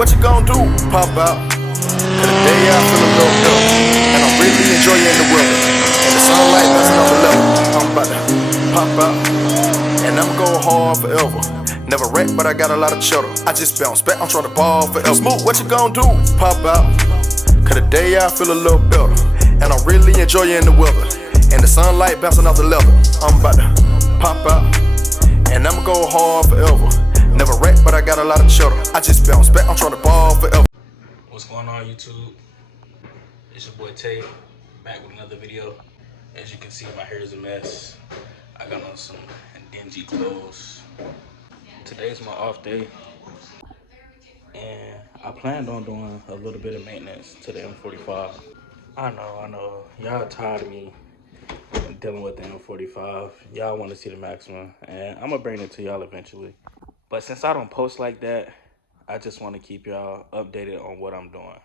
what you gon' do? Pop out. Cause today I feel a little better. And I'm really enjoying the weather. And the sunlight bouncing off the level. I'm about to pop out. And I'ma go hard forever. Never wreck, but I got a lot of cheddar. I just bounce back, I'm trying to ball forever. Smooth, what you gon' do? Pop out. Cause today I feel a little better. And I'm really enjoying the weather. And the sunlight bouncing off the level. I'm about to pop out. And I'ma go hard forever. Never wreck, but I got a lot of cheddar. I just bounce back, I'm trying to ball forever. What's going on, YouTube? It's your boy Tay, back with another video. As you can see, my hair is a mess. I got on some dingy clothes. Today's my off day, and I planned on doing a little bit of maintenance to the M45. I know, y'all tired of me dealing with the M45. Y'all want to see the Maxima, and I'm gonna bring it to y'all eventually. But since I don't post like that, I just want to keep y'all updated on what I'm doing.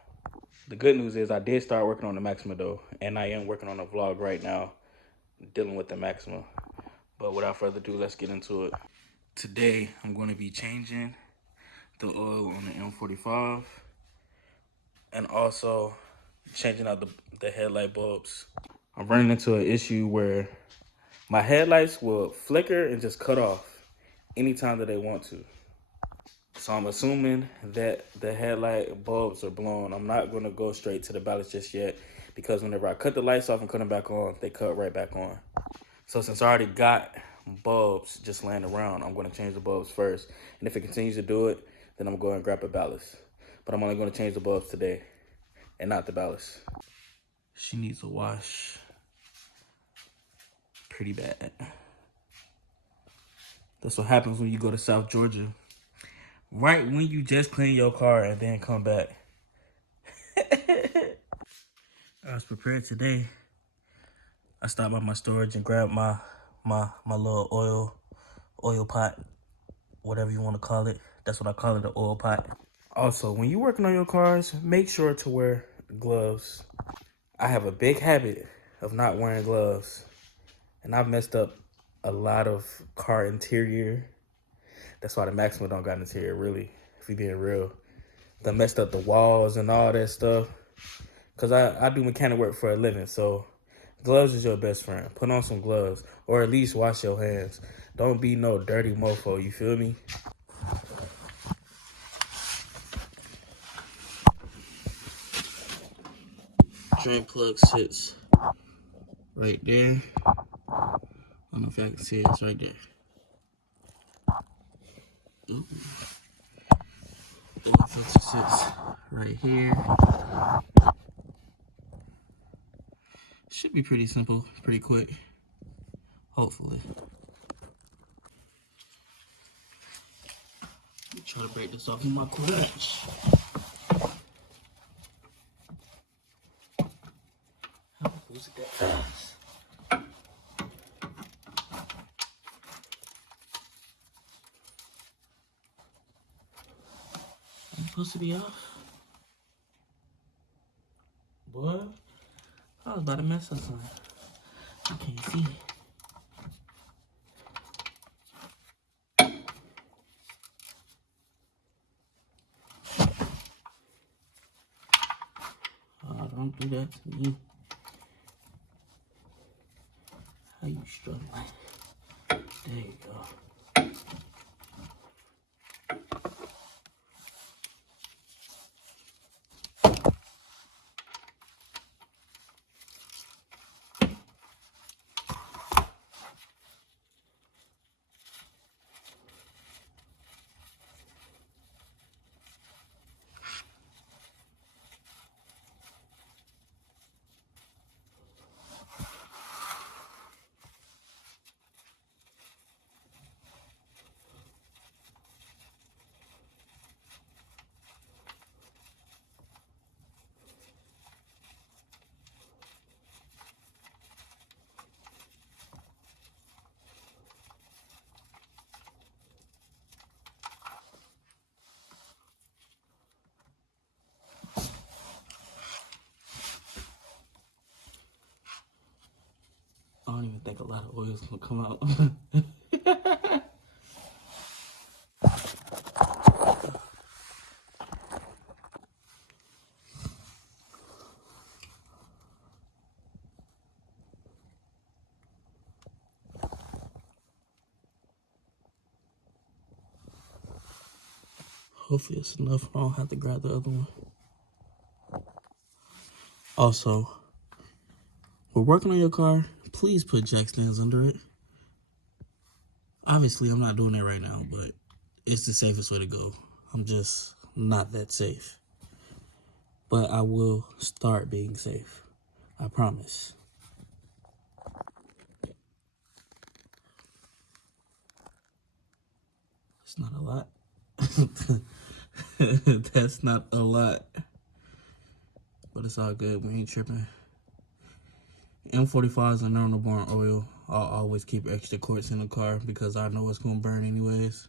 The good news is I did start working on the Maxima though, and I am working on a vlog right now dealing with the Maxima. But without further ado, let's get into it. Today, I'm going to be changing the oil on the M45 and also changing out the headlight bulbs. I'm running into an issue where my headlights will flicker and just cut off anytime that they want to. So I'm assuming that the headlight bulbs are blown. I'm not going to go straight to the ballast just yet because whenever I cut the lights off and cut them back on, they cut right back on. So since I already got bulbs just laying around, I'm going to change the bulbs first. And if it continues to do it, then I'm going to grab a ballast. But I'm only going to change the bulbs today and not the ballast. She needs a wash pretty bad. That's what happens when you go to South Georgia. Right when you just clean your car and then come back. I was prepared today. I stopped by my storage and grabbed my little oil pot, whatever you want to call it. That's what I call it, the oil pot. Also, when you're working on your cars, make sure to wear gloves. I have a big habit of not wearing gloves, and I've messed up a lot of car interior. That's why the Maxima don't got interior, really, if we being real. They messed up the walls and all that stuff. Because I do mechanic work for a living, so gloves is your best friend. Put on some gloves, or at least wash your hands. Don't be no dirty mofo, you feel me? Drain plug sits right there. I don't know if y'all can see it, it's right there. Ooh. Oil filter sits right here. Should be pretty simple, pretty quick, hopefully. Let me try to break this off in my clutch. How was it that fast? I'm supposed to be off? Boy, I was about to mess up something. I can't see. Oh, don't do that to me. How you struggling? There you go. I don't even think a lot of oil is gonna come out. Hopefully it's enough. I don't have to grab the other one. Also, we're working on your car. Please put jack stands under it. Obviously, I'm not doing that right now, but it's the safest way to go. I'm just not that safe. But I will start being safe. I promise. It's not a lot. That's not a lot. But it's all good. We ain't tripping. M45s and normal barn oil. I'll always keep extra quarts in the car because I know it's going to burn anyways.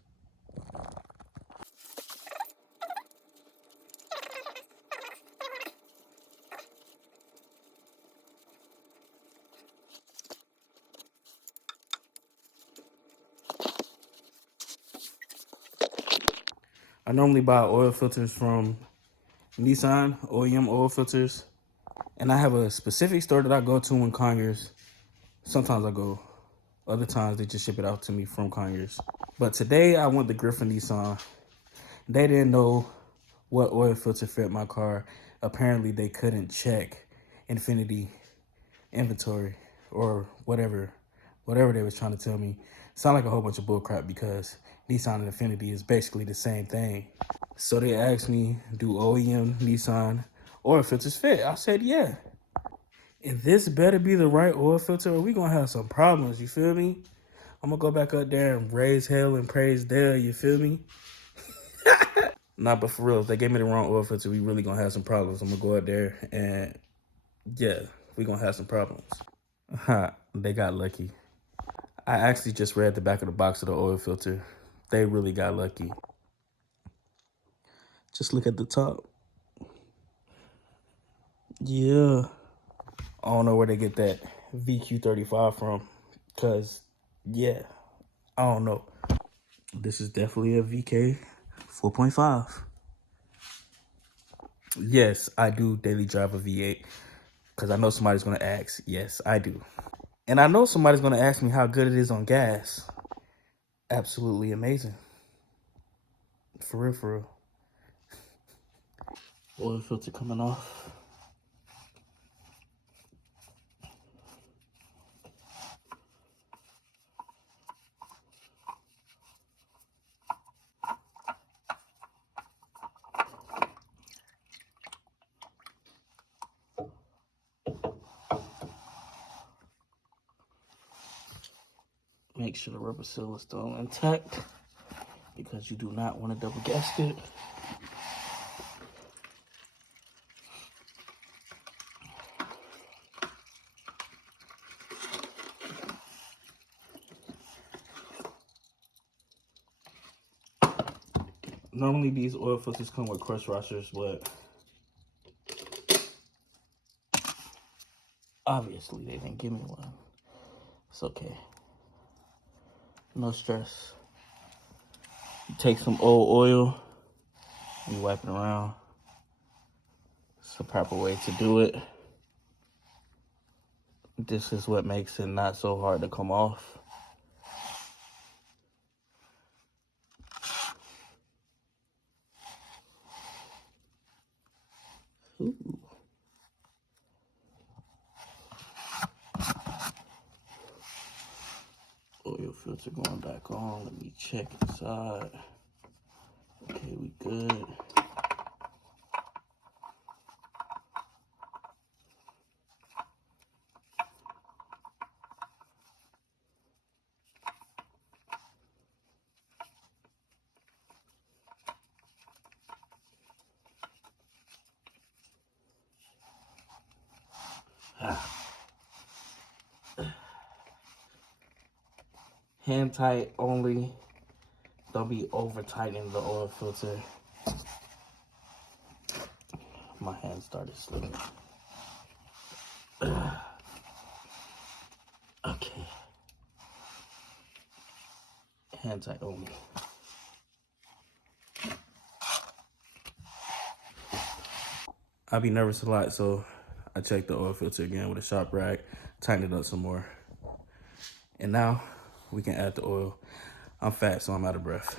I normally buy oil filters from Nissan, OEM oil filters. And I have a specific store that I go to in Conyers. Sometimes I go. Other times they just ship it out to me from Conyers. But today I went to Griffin Nissan. They didn't know what oil filter fit my car. Apparently they couldn't check Infiniti inventory or whatever they was trying to tell me. Sound like a whole bunch of bullcrap because Nissan and Infiniti is basically the same thing. So they asked me, do OEM Nissan oil filters fit? I said, yeah. And this better be the right oil filter or we gonna have some problems, you feel me? I'm gonna go back up there and raise hell and praise Dale, you feel me? Nah, but for real, if they gave me the wrong oil filter, we really gonna have some problems. I'm gonna go out there and yeah, we gonna have some problems. They got lucky. I actually just read the back of the box of the oil filter. They really got lucky. Just look at the top. Yeah. I don't know where they get that VQ35 from. Cause yeah, I don't know. This is definitely a VK 4.5. Yes, I do daily drive a V8. Because I know somebody's going to ask. Yes, I do. And I know somebody's going to ask me how good it is on gas. Absolutely amazing. For real, for real. Oil filter coming off. Make sure the rubber seal is still intact because you do not want a double gasket. Normally these oil filters come with crush washers, but obviously they didn't give me one. It's okay. No stress. You take some old oil, you wipe it around. It's the proper way to do it. This is what makes it not so hard to come off. Ooh. Oil filter going back on. Let me check inside. Okay, we good. Hand tight only. Don't be over tightening the oil filter. My hand started slipping. Okay. Hand tight only. I be nervous a lot, so I checked the oil filter again with a sharp rag, tighten it up some more. And now we can add the oil. I'm fat, so I'm out of breath.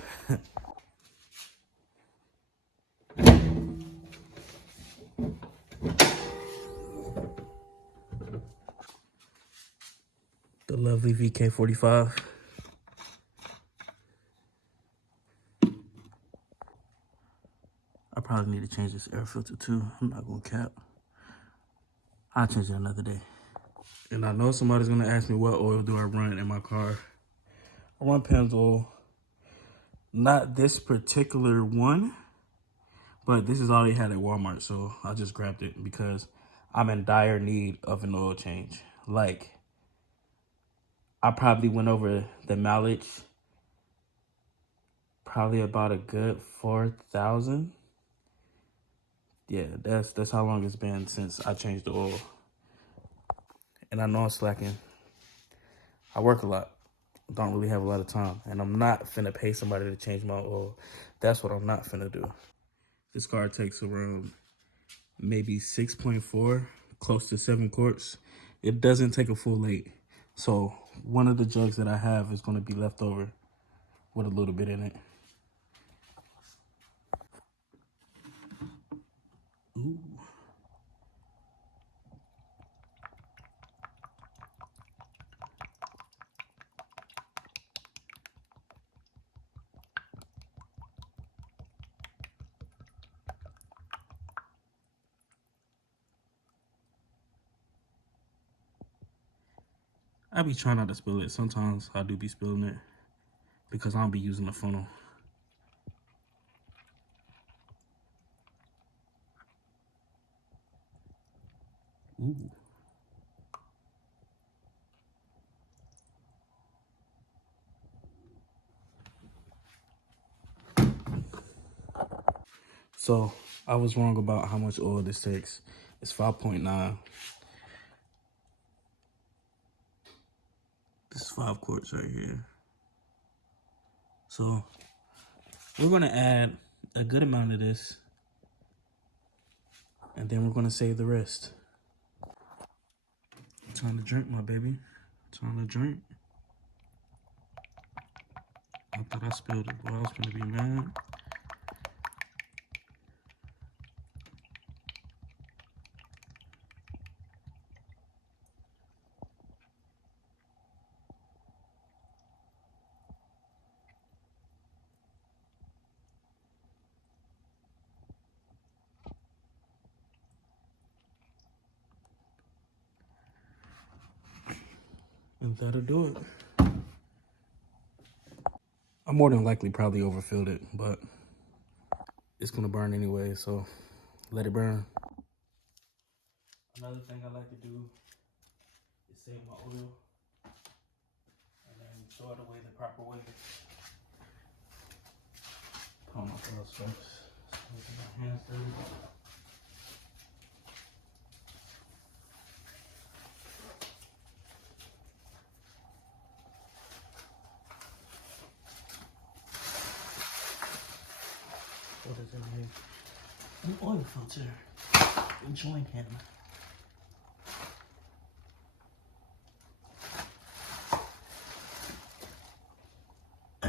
lovely VK45. I probably need to change this air filter too. I'm not gonna cap. I'll change it another day. And I know somebody's gonna ask me what oil do I run in my car. I run Pennzoil. Not this particular one, but this is all they had at Walmart, so I just grabbed it because I'm in dire need of an oil change. Like, I probably went over the mileage probably about a good 4,000. Yeah, that's how long it's been since I changed the oil. And I know I'm slacking. I work a lot. Don't really have a lot of time. And I'm not finna pay somebody to change my oil. That's what I'm not finna do. This car takes around maybe 6.4, close to 7 quarts. It doesn't take a full 8. So one of the jugs that I have is gonna be left over with a little bit in it. Ooh. I be trying not to spill it. Sometimes I do be spilling it because I don't be using the funnel. Ooh. So I was wrong about how much oil this takes. It's 5.9. This is 5 quarts right here. So we're gonna add a good amount of this, and then we're gonna save the rest. Time to drink, my baby. Time to drink. I thought I spilled it, boy. I was gonna be mad. And that'll do it. I more than likely probably overfilled it, but it's gonna burn anyway, so let it burn. Another thing I like to do is save my oil and then throw it away the proper way. Put on my gloves first. So my hands dirty. What is in here? An oil filter. Join him. I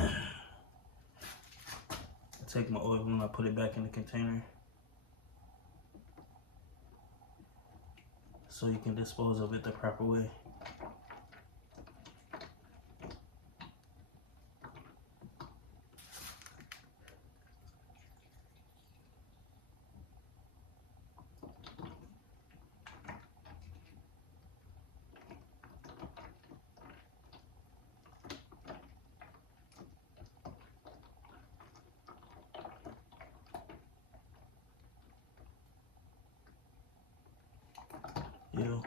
take my oil and I put it back in the container so you can dispose of it the proper way. Ew.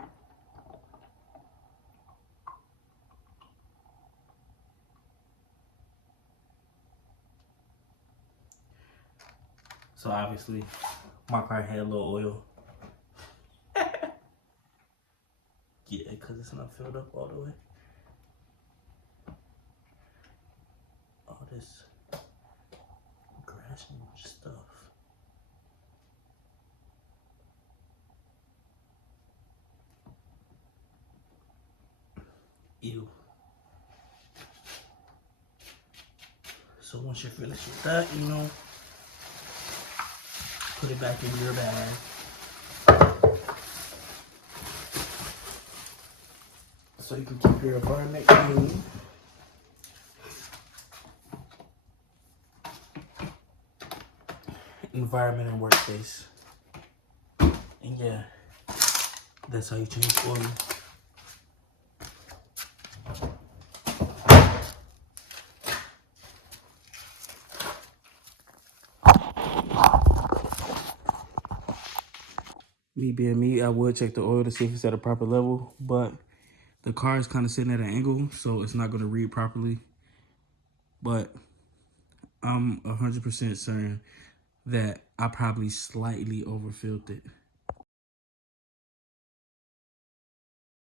So obviously, my car had a little oil. Yeah, because it's not filled up all the way. All this grass and stuff. Ew. So once you're finished with that, you know, put it back in your bag. so you can keep your environment clean. Environment and workspace. And yeah, that's how you change oil. Me being me, I would check the oil to see if it's at a proper level, but the car is kind of sitting at an angle, so it's not going to read properly. But I'm 100% certain that I probably slightly overfilled it.